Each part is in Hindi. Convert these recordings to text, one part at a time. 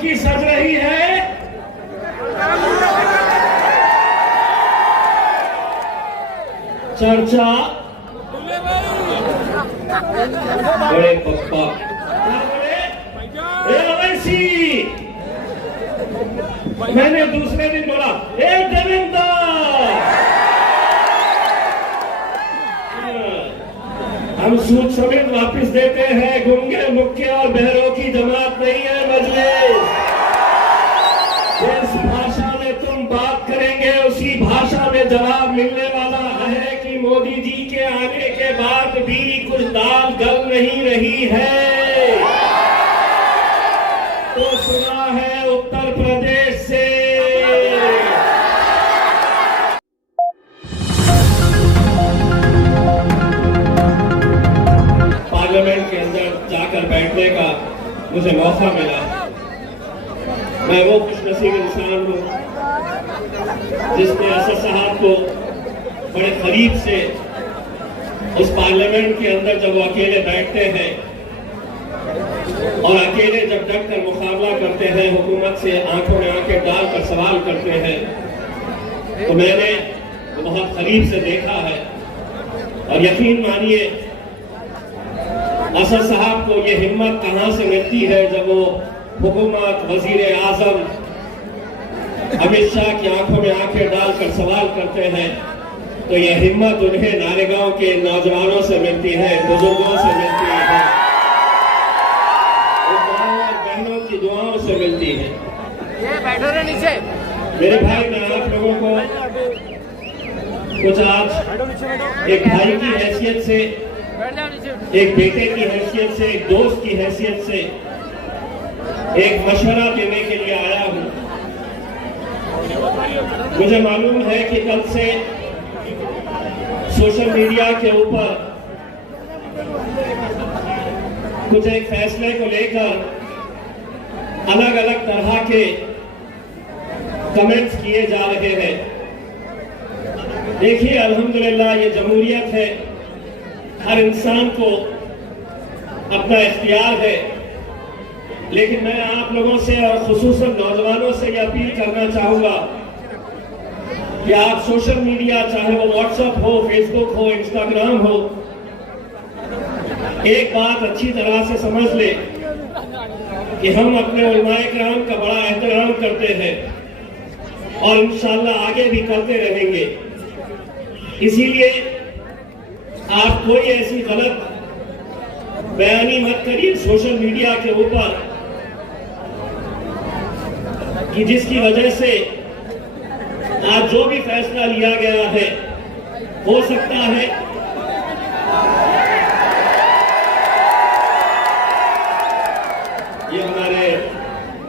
की सज रही है। चर्चा बड़े पप्पा अवैसी, मैंने दूसरे दिन बोला देवेंद्र, हम सूद समेत वापिस देते हैं। गुंगे मुक्के और बहरों की जमात नहीं है मजलिस। जिस भाषा में तुम बात करेंगे उसी भाषा में जवाब मिलने वाला है कि मोदी जी के आने के बाद भी कुछ दाल गल नहीं रही है। तो सुना है उत्तर प्रदेश से। पार्लियामेंट के अंदर जाकर बैठने का मुझे मौका मिला। मैं वो खुशनसीब इंसान हूँ जिसने असद साहब को बड़े करीब से उस पार्लियामेंट के अंदर जब वो अकेले बैठते हैं और अकेले जब डट कर मुकाबला करते हैं, हुकूमत से आंखों में आंखें डालकर सवाल करते हैं, तो मैंने वो बहुत करीब से देखा है। और यकीन मानिए असद साहब को ये हिम्मत कहां से मिलती है जब वो हुकूमत, वजीर आजम अमित शाह की आंखों में आंखें डालकर सवाल करते हैं, तो यह हिम्मत उन्हें नारेगांव के नौजवानों से मिलती है, बुजुर्गों से मिलती है, और बहनों की दुआओं से मिलती है। ये बैठो रे नीचे। मेरे भाई, मैं आप लोगों को कुछ आज एक भाई की हैसियत से, एक बेटे की हैसियत से, एक दोस्त की हैसियत से एक मशवरा देने के लिए आया हूं। मुझे मालूम है कि कल से सोशल मीडिया के ऊपर कुछ एक फैसले को लेकर अलग अलग तरह के कमेंट्स किए जा रहे हैं। देखिए, अल्हम्दुलिल्लाह ये जमहूरियत है, हर इंसान को अपना इख्तियार है, लेकिन मैं आप लोगों से और खुसूसन नौजवानों से यह अपील करना चाहूंगा कि आप सोशल मीडिया, चाहे वो व्हाट्सएप हो, फेसबुक हो, इंस्टाग्राम हो, एक बात अच्छी तरह से समझ ले कि हम अपने उलमाए किराम का बड़ा एहतराम करते हैं और इंशाअल्लाह आगे भी करते रहेंगे। इसीलिए आप कोई ऐसी गलत बयानी मत करिए सोशल मीडिया के ऊपर कि जिसकी वजह से आज जो भी फैसला लिया गया है, हो सकता है ये हमारे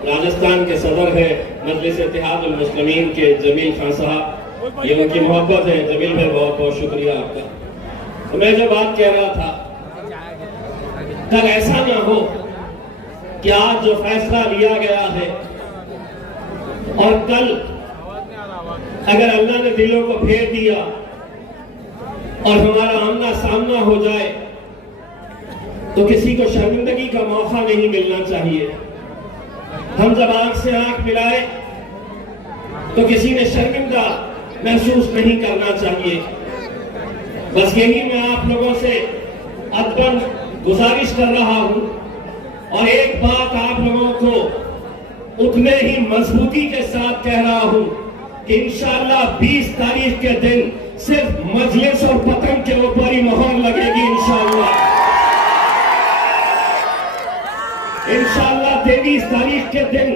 राजस्थान के सदर है मजलिस इत्तेहादुल मुस्लिमीन के जमील खान साहब, ये उनकी मोहब्बत है। जमील भाई, बहुत बहुत शुक्रिया आपका। तो मैं जो बात कह रहा था, कल ऐसा ना हो कि आज जो फैसला लिया गया है और कल अगर अल्लाह ने दिलों को फेर दिया और हमारा आमना सामना हो जाए तो किसी को शर्मिंदगी का मौका नहीं मिलना चाहिए। हम जब आंख से आंख मिलाए तो किसी ने शर्मिंदा महसूस नहीं करना चाहिए। बस यही मैं आप लोगों से अदबन गुजारिश कर रहा हूं और एक बात आप लोगों को उतने ही मजबूती के साथ कह रहा हूं कि इंशाअल्लाह 20 तारीख के दिन सिर्फ मजलिस और पतंग के ऊपर ही मोहर लगेगी। इंशाअल्लाह 23 तारीख के दिन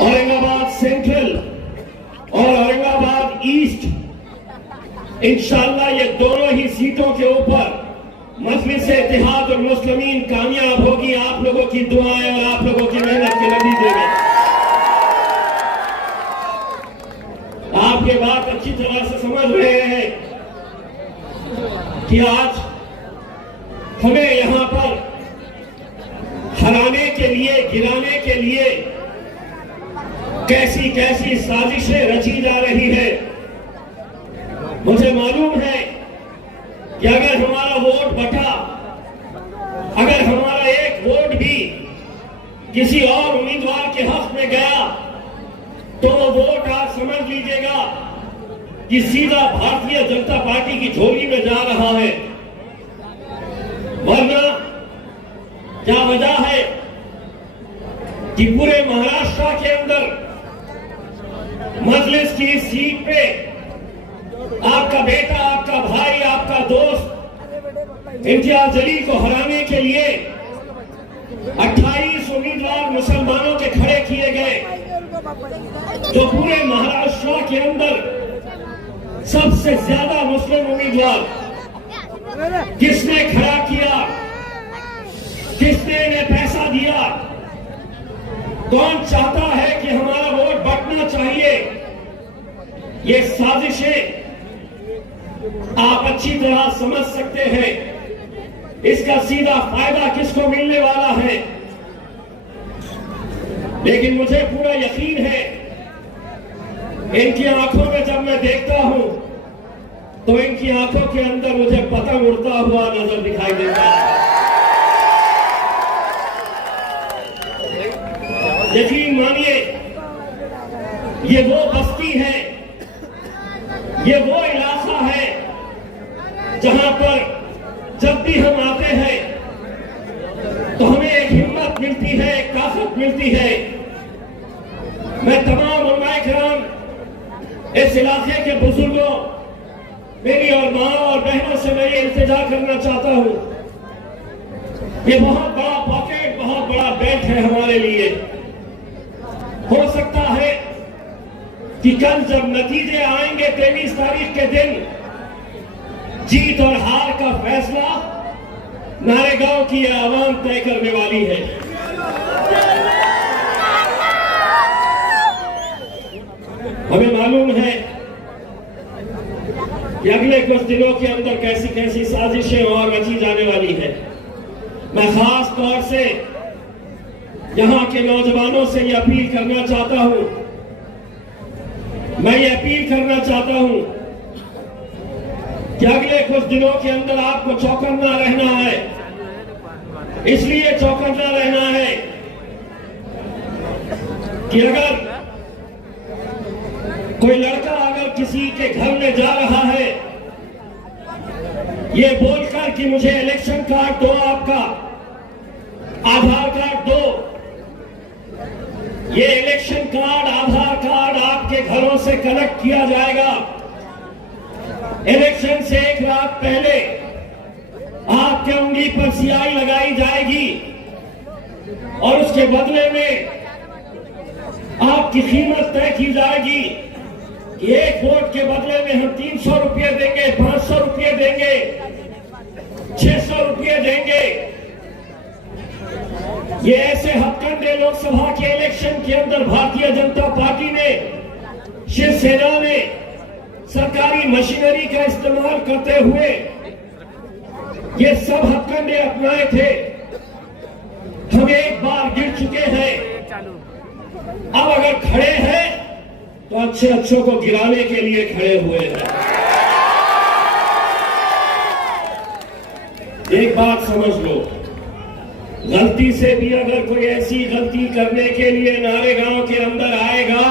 औरंगाबाद सेंट्रल और औरंगाबाद ईस्ट, इंशाअल्लाह ये दोनों ही सीटों के ऊपर मजलिस इत्तेहादुल मुस्लिमीन कामयाब होगी, आप लोगों की दुआएं और आप लोगों की मेहनत के नतीजे में। आप ये बात अच्छी तरह से समझ रहे हैं कि आज हमें यहां पर हराने के लिए, गिराने के लिए कैसी कैसी साजिशें रची जा रही है। मुझे मालूम है कि अगर हमारा वोट बटा, अगर हमारा एक वोट भी किसी और उम्मीदवार के हक में गया तो वो वोट आप समझ लीजिएगा कि सीधा भारतीय जनता पार्टी की झोली में जा रहा है। वरना क्या वजह है कि पूरे महाराष्ट्र के अंदर मजलिस की इस सीट पे आपका बेटा, आपका भाई, आपका दोस्त इम्तियाज जलील को हराने के लिए 28 उम्मीदवार मुसलमानों के खड़े किए गए, जो पूरे महाराष्ट्र के अंदर सबसे ज्यादा मुस्लिम उम्मीदवार किसने खड़ा किया, किसने इन्हें पैसा दिया, कौन चाहता है कि हमारा वोट बंटना चाहिए, ये साजिशें आप अच्छी तरह समझ सकते हैं। इसका सीधा फायदा किसको मिलने वाला है। लेकिन मुझे पूरा यकीन है, इनकी आंखों में जब मैं देखता हूं तो इनकी आंखों के अंदर मुझे पतंग उड़ता हुआ नजर दिखाई देता है। यकीन मानिए, ये वो बस्ती है, ये वो इलाका है जहां पर जब भी हम आते हैं तो हमें एक हिम्मत मिलती है, एक ताकत मिलती है। मैं तमाम उलमाए-ए-किराम, इस इलाके के बुजुर्गों, मेरी और माँ और बहनों से मैं ये इल्तिजा करना चाहता हूं, ये बहुत बड़ा पॉकेट, बहुत बड़ा बेल्ट है हमारे लिए। हो सकता है कि कल जब नतीजे आएंगे 23 तारीख के दिन, जीत और हार का फैसला नारेगांव की आवाम तय करने वाली है। हमें मालूम है कि अगले कुछ दिनों के अंदर कैसी कैसी साजिशें और रची जाने वाली है। मैं खास तौर से यहां के नौजवानों से ये अपील करना चाहता हूं, मैं ये अपील करना चाहता हूं कि अगले कुछ दिनों के अंदर आपको चौकन्ना रहना है। इसलिए चौकन्ना रहना है कि अगर कोई लड़का अगर किसी के घर में जा रहा है ये बोलकर कि मुझे इलेक्शन कार्ड दो, आपका आधार कार्ड दो, ये इलेक्शन कार्ड, आधार कार्ड आपके घरों से कलेक्ट किया जाएगा। इलेक्शन से एक रात पहले आपके उंगली पर स्याही लगाई जाएगी और उसके बदले में आपकी कीमत तय की जाएगी कि एक वोट के बदले में हम 300 रुपये देंगे, 500 रुपये देंगे, 600 रुपये देंगे। ये ऐसे हथकंडे लोकसभा के इलेक्शन के अंदर भारतीय जनता पार्टी ने, शिवसेना ने सरकारी मशीनरी का इस्तेमाल करते हुए ये सब हथकंडे अपनाए थे। हम एक बार गिर चुके हैं, अब अगर खड़े हैं तो अच्छे अच्छों को गिराने के लिए खड़े हुए हैं। एक बात समझ लो, गलती से भी अगर कोई ऐसी गलती करने के लिए नारेगांव के अंदर आएगा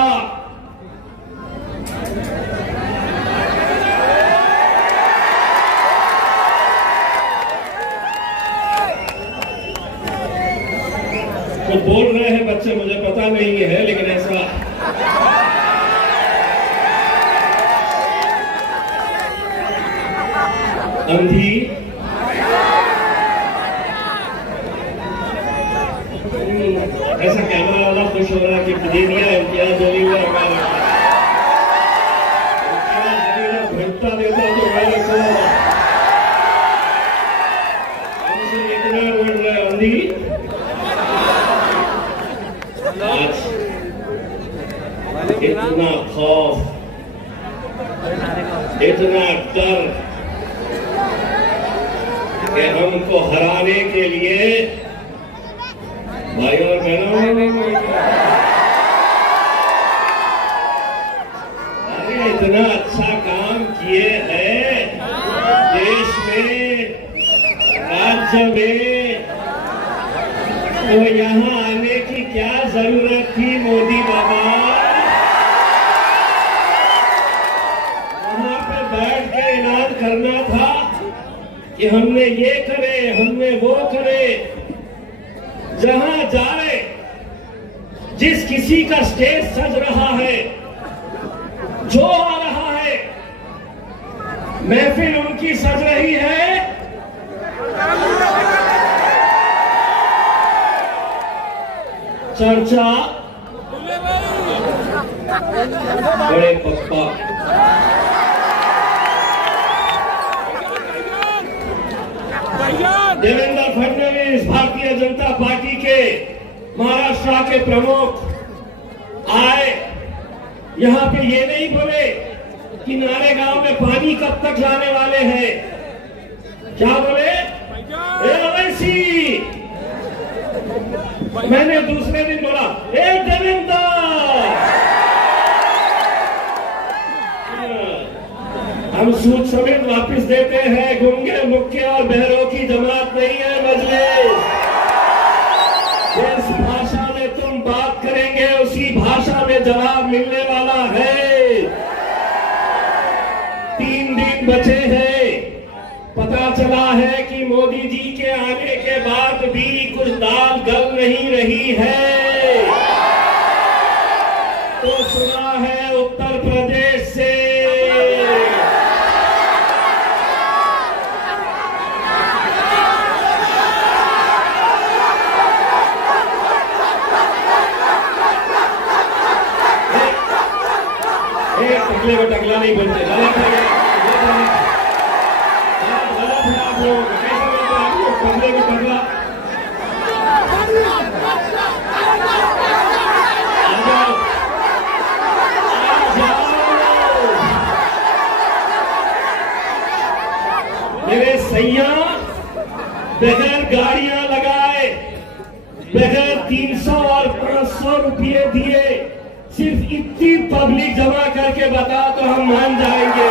तो बोल रहे हैं बच्चे, मुझे पता नहीं है, लेकिन ऐसा अंधी ऐसा कैमरा वाला खुश हो रहा है कि दे दिया इम्तियाज जलील घंटा देता तो मैंने इतना बोल रहे अंधी। आज इतना खौफ, इतना डर कि हमको हराने के लिए भाई और बहनों, अरे इतना अच्छा काम किए हैं देश में, राज्य में, तो यहाँ आने की नजारे, जिस किसी का स्टेज सज रहा है, जो आ रहा है, महफिल उनकी सज रही है। चर्चा बड़े पप्पा, देवेंद्र फडणवीस भारतीय जनता पार्टी के महाराष्ट्र के प्रमुख आए। यहां पे ये नहीं बोले कि नारेगांव में पानी कब तक लाने वाले हैं। क्या बोले? ओवैसी। मैंने दूसरे दिन बोला, ए देवेंद्र, हम सूद समेत वापस देते हैं। गूंगे, मुक्के और बहरों की जमात नहीं है मजलिस। जिस भाषा में तुम बात करेंगे उसी भाषा में जवाब मिलने वाला है। 3 दिन बचे हैं। पता चला है कि मोदी जी के आने के बाद भी कुछ दाल गल नहीं रही है। तो सुना है उत्तर प्रदेश से टकले में टकला नहीं बोलते। गलत है, गलत है। आप लोग कैसे बोलते हैं? आप लोग टकले में टकला। मेरे सैया बगैर गाड़ियां लगाए, बगैर 300 और 500 रुपये दिए, सिर्फ इतनी पब्लिक जमा करके बता तो हम मान जाएंगे।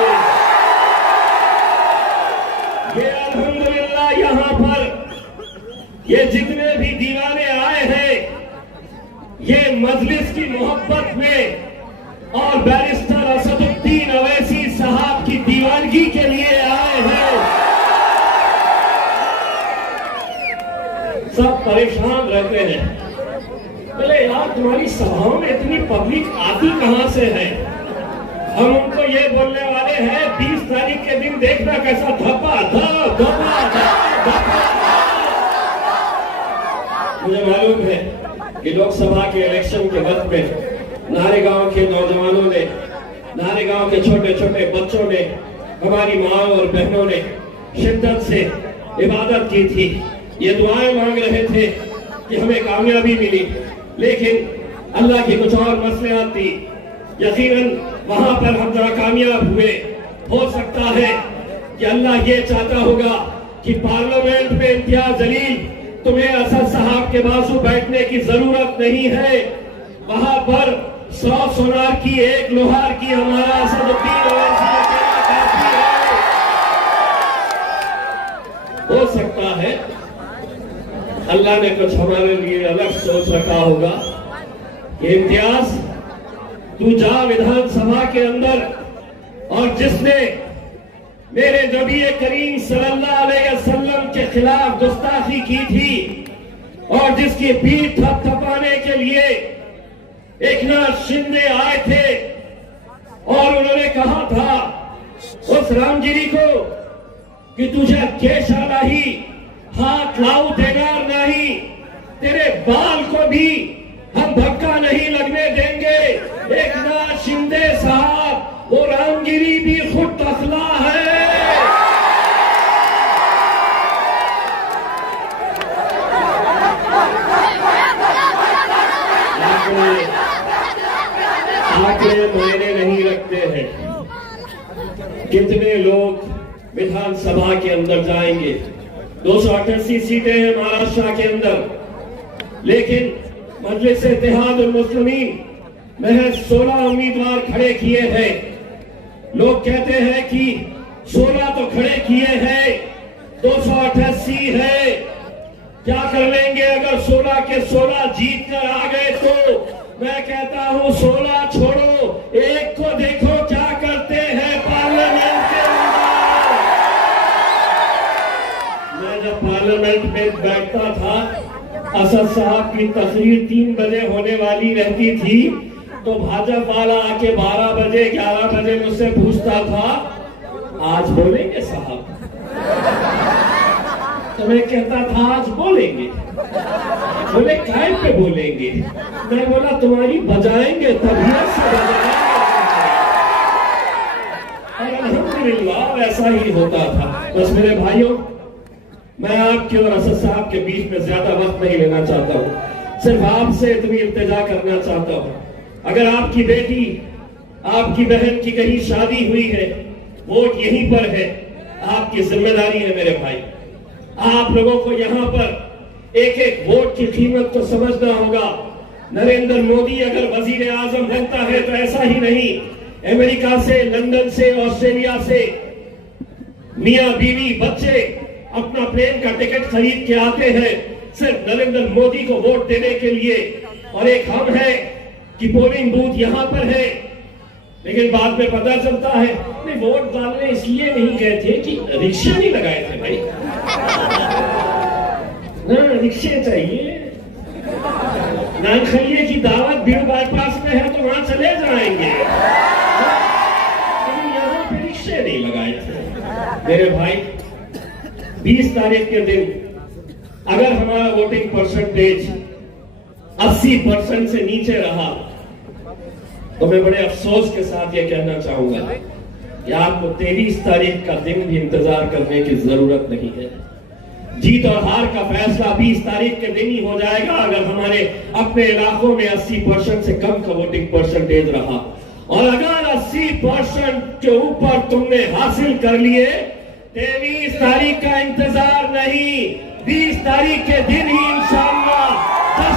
ये अल्हम्दुलिल्लाह यहां पर ये जितने भी दीवाने आए हैं, ये मजलिस की मोहब्बत में और बैरिस्टर असदुद्दीन अवैसी साहब की दीवानगी के लिए आए हैं। सब परेशान रहते हैं, बोले यार तुम्हारी सभाओं में इतनी पब्लिक आती कहां से है? हम उनको ये बोलने वाले हैं 20 तारीख के दिन देखना कैसा धप्पा धप धप्पा धप्पा। मुझे मालूम है कि लोकसभा के इलेक्शन के वक्त में नारेगांव के नौजवानों ने, नारेगांव के छोटे छोटे बच्चों ने, हमारी माँ और बहनों ने शिद्दत से इबादत की थी। ये दुआएं मांग रहे थे कि हमें कामयाबी मिली, लेकिन अल्लाह की कुछ और मसलियात थी। यकीनन वहां पर हम जरा कामयाब हुए। हो सकता है कि अल्लाह ये चाहता होगा कि पार्लियामेंट में इम्तियाज जलील, तुम्हें असद साहब के बाजू बैठने की जरूरत नहीं है। वहां पर 100 सोनार की 1 लोहार की हमारा असदुद्दीन अवैसी अकेला काफी है। हो सकता है अल्लाह ने कुछ हमारे लिए अलग सोच रखा होगा कि इम्तियाज तू जा विधानसभा के अंदर, और जिसने मेरे नबी करीम सल्लल्लाहु अलैहि वसल्लम के खिलाफ गुस्ताखी की थी और जिसकी पीठ थपथपाने के लिए एकनाथ शिंदे आए थे और उन्होंने कहा था उस रामगिरी को कि तुझे केश आला ही हाथ लाऊ देगार नहीं, तेरे बाल को भी हम धक्का नहीं लगने देंगे। एकनाथ शिंदे साहब वो रामगिरी भी खुद तसला है। आंकड़े मायने नहीं रखते हैं। कितने लोग विधानसभा के अंदर जाएंगे? 288 सीटें हैं महाराष्ट्र के अंदर, लेकिन मजलिस इत्तेहादुल मुस्लिमीन महज 16 उम्मीदवार खड़े किए हैं। लोग कहते हैं कि 16 तो खड़े किए हैं, 288 है। क्या कर लेंगे अगर 16 के 16 जीत कर आ गए तो? मैं कहता हूं 16 छोड़ो, एक को देखो क्या करते हैं पार्लियामेंट के अंदर। मैं जब पार्लियामेंट में बैठता था, असद साहब की तकरीर 3 बजे होने वाली रहती थी तो भाजपा वाला आके 12 बजे 11 बजे मुझसे पूछता था आज बोलेंगे साहब, तो मैं कहता था आज बोलेंगे। बोले काय पे बोलेंगे? मैं बोला तुम्हारी बजाएंगे, तबीयत से बजाएंगे। और अल्हम्दुलिल्लाह वैसा ही होता था। बस मेरे भाइयों, मैं आपके और असद साहब के बीच में ज्यादा वक्त नहीं लेना चाहता हूँ, सिर्फ आपसे इतनी इल्तिजा करना चाहता हूँ, अगर आपकी बेटी आपकी बहन की कहीं शादी हुई है, वोट यहीं पर है, आपकी जिम्मेदारी है मेरे भाई। आप लोगों को यहाँ पर एक एक वोट की कीमत तो समझना होगा। नरेंद्र मोदी अगर वजीर आजम बनता है तो ऐसा ही नहीं, अमेरिका से, लंदन से, ऑस्ट्रेलिया से मियां बीवी बच्चे अपना प्लेन का टिकट खरीद के आते हैं सिर्फ नरेंद्र मोदी को वोट देने के लिए। और एक हम है कि पोलिंग बूथ यहां पर है, लेकिन बाद में पता चलता है नहीं, वोट डालने इसलिए नहीं गए थे कि रिक्शा नहीं लगाए थे भाई। ना रिक्शे चाहिए, नानखलिए की दावत भीड़ बाईपास में है तो वहां चले जाएंगे, लेकिन यहाँ पे रिक्शे नहीं लगाए थे। मेरे भाई, 20 तारीख के दिन अगर हमारा वोटिंग परसेंटेज 80% से नीचे रहा तो मैं बड़े अफसोस के साथ यह कहना चाहूंगा कि आपको 23 तारीख का दिन भी इंतजार करने की जरूरत नहीं है। जीत और हार का फैसला 20 तारीख के दिन ही हो जाएगा अगर हमारे अपने इलाकों में 80% से कम का वोटिंग परसेंटेज रहा। और अगर 80% के ऊपर तुमने हासिल कर लिए, 23 तारीख का इंतजार नहीं, 20 तारीख के दिन ही इंशाअल्लाह 10